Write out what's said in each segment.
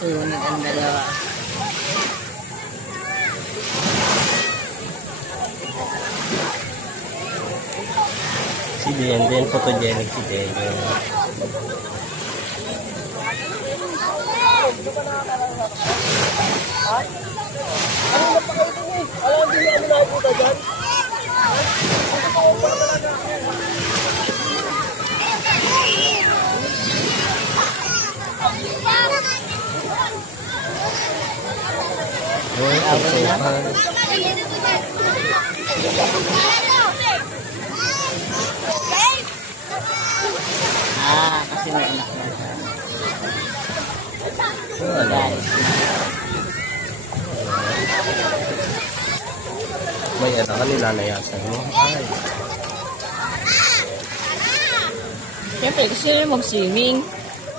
Sunod ang dalawa. Si Jen, din photogenic si Jen. Kasi may anak na siya. May anak ka, nilalayasan mo. Ay. Siyempre, gusto nyo mag-swimming.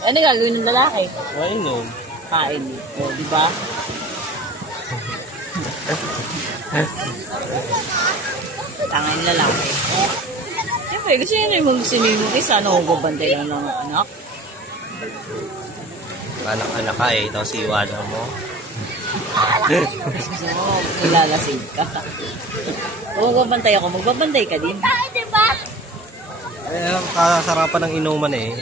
Ano gagawin ng lalaki? Why no? Kain. O, diba? Tangin lalaki. Siyempre, gusto nyo mag-swimming. Kaysa ano, babantay lang ng anak. Anak-anak ka eh, tapos iwanan mo. Gusto mo, ilalasig ka. O, magbabantay ako. Magbabantay ka din. Diba? Eh, kasarapan ng inuman eh.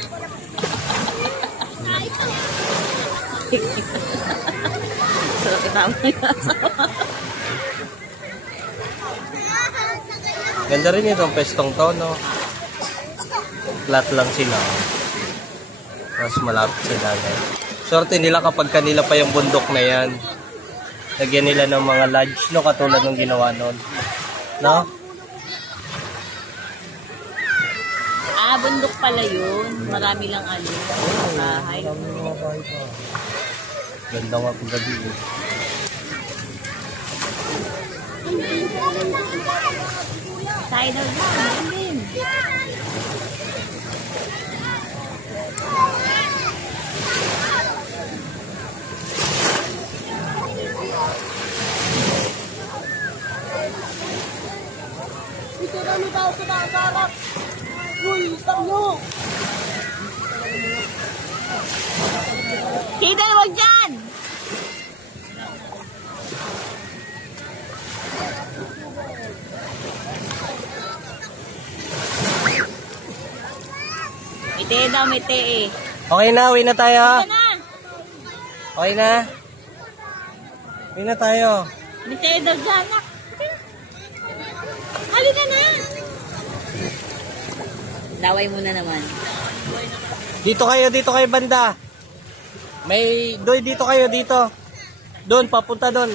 So, katama yung asawa. Ganda rin itong pestong to, no? Flat lang sila. Tapos malapit sa dagat. Swerte nila kapag kanila pa yung bundok na yan. Lagyan nila ng mga lodge, no? Katulad ng ginawa nun. No? Bundok pala yun. Marami lang ano. Bahay. Ganda nga pag gabi eh. Tayo daw dyan. Din. Ito kami daw sa nakasarap. Uy, stop nyo! Hidal, wag dyan! Mite daw, mite eh. Okay na, uwi na tayo. Mite na! Okay na. Uwi na tayo. Mite daw dyan. Halika na! Laway muna naman. Dito kayo banda. May doy dito kayo dito. Doon papunta doon.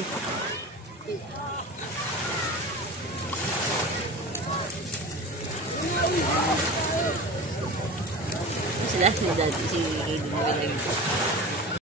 Sila si Dad, si Aiden.